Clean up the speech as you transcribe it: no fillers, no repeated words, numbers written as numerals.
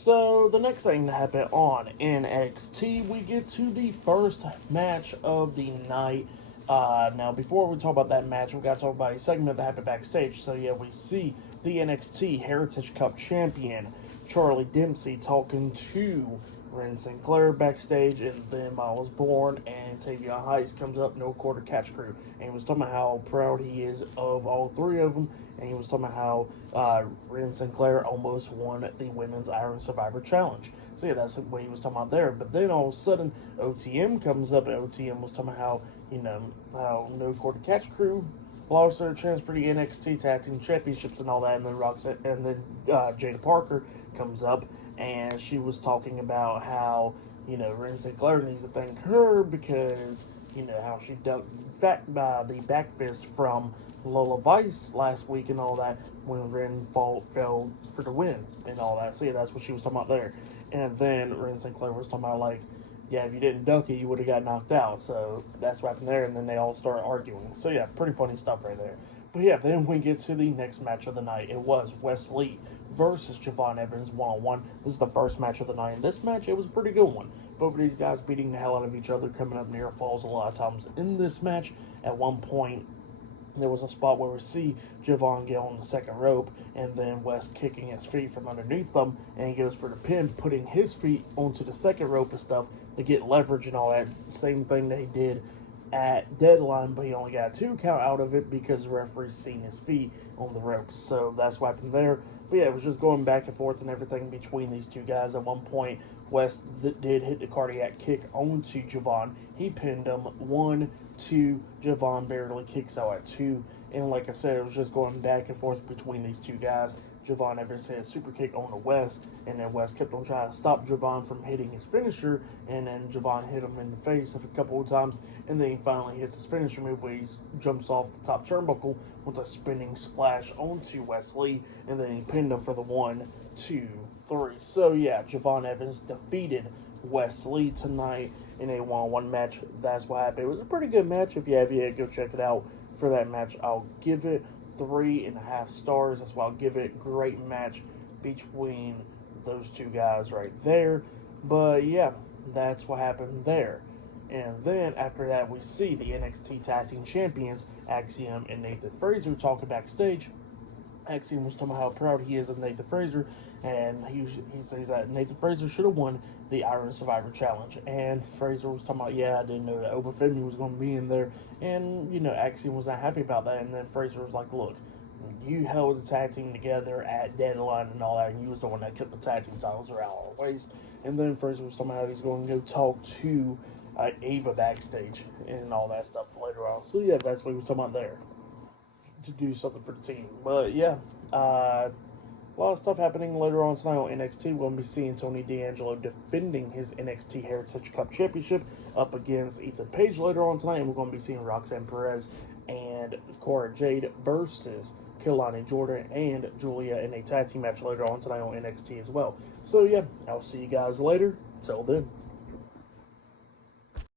So the next thing to happen on NXT, we get to the first match of the night. Now, before we talk about that match, we got to talk about a segment that happened backstage. So yeah, we see the NXT Heritage Cup champion Charlie Dempsey talking to Ren Sinclair backstage, and then Miles Bourne and Tavion Heights comes up, no quarter catch crew, and he was talking about how proud he is of all three of them, and he was talking about how Ren Sinclair almost won the Women's Iron Survivor Challenge. So yeah, that's what he was talking about there. But then all of a sudden, OTM comes up, and OTM was talking about how, how no quarter catch crew lost their chance for the NXT Tag Team Championships and all that, and then Jada Parker comes up, and she was talking about how, Ren Sinclair needs to thank her because, how she ducked the back fist from Lola Vice last week and all that when Ren fell for the win and all that. So yeah, that's what she was talking about there. And then Ren Sinclair was talking about like, yeah, if you didn't duck it, you would have got knocked out. So that's what happened there, and then they all start arguing. So yeah, pretty funny stuff right there. But yeah, then we get to the next match of the night. It was Wes Lee versus Javon Evans one-on-one. This is the first match of the night. And this match, it was a pretty good one. Both of these guys beating the hell out of each other, coming up near falls a lot of times in this match. At one point, there was a spot where we see Javon get on the second rope, and then Wes kicking his feet from underneath them, and he goes for the pin, putting his feet onto the second rope and stuff to get leverage and all that. Same thing they did at Deadline, but he only got a 2 count out of it because the referee seen his feet on the ropes. So that's what happened there. But yeah, it was just going back and forth and everything between these two guys. At one point, Wes did hit the cardiac kick onto Javon. He pinned him. 1, 2, Javon barely kicks out at 2. And like I said, it was just going back and forth between these two guys. Javon Evans hit a super kick on the Wes, and then Wes kept on trying to stop Javon from hitting his finisher, and then Javon hit him in the face a couple of times, and then he finally hits his finisher move where he jumps off the top turnbuckle with a spinning splash onto Wes Lee, and then he pinned him for the 1, 2, 3. So yeah, Javon Evans defeated Wes Lee tonight in a one-on-one match. That's what happened. It was a pretty good match. If you have yet, go check it out. For that match, I'll give it 3.5 stars. That's why I'll give it. Great match between those two guys right there. But yeah, that's what happened there. And then after that, we see the NXT Tag Team Champions, Axiom and Nathan Frazer, talking backstage. Axiom was talking about how proud he is of Nathan Frazer, and he says that Nathan Frazer should have won the Iron Survivor Challenge. And Frazer was talking about, yeah, I didn't know that Obafemi was going to be in there. And, Axiom was not happy about that. And then Frazer was like, look, you held the tag team together at Deadline and all that, and you was the one that kept the tag team titles around always. And then Frazer was talking about how he's going to go talk to Ava backstage and all that stuff later on. So, yeah, that's what he was talking about there, to do something for the team. But, yeah, a lot of stuff happening later on tonight on NXT. We're going to be seeing Tony D'Angelo defending his NXT Heritage Cup Championship up against Ethan Page later on tonight. And we're going to be seeing Roxanne Perez and Cora Jade versus Kehlani Jordan and Julia in a tag team match later on tonight on NXT as well. So, yeah, I'll see you guys later. Till then.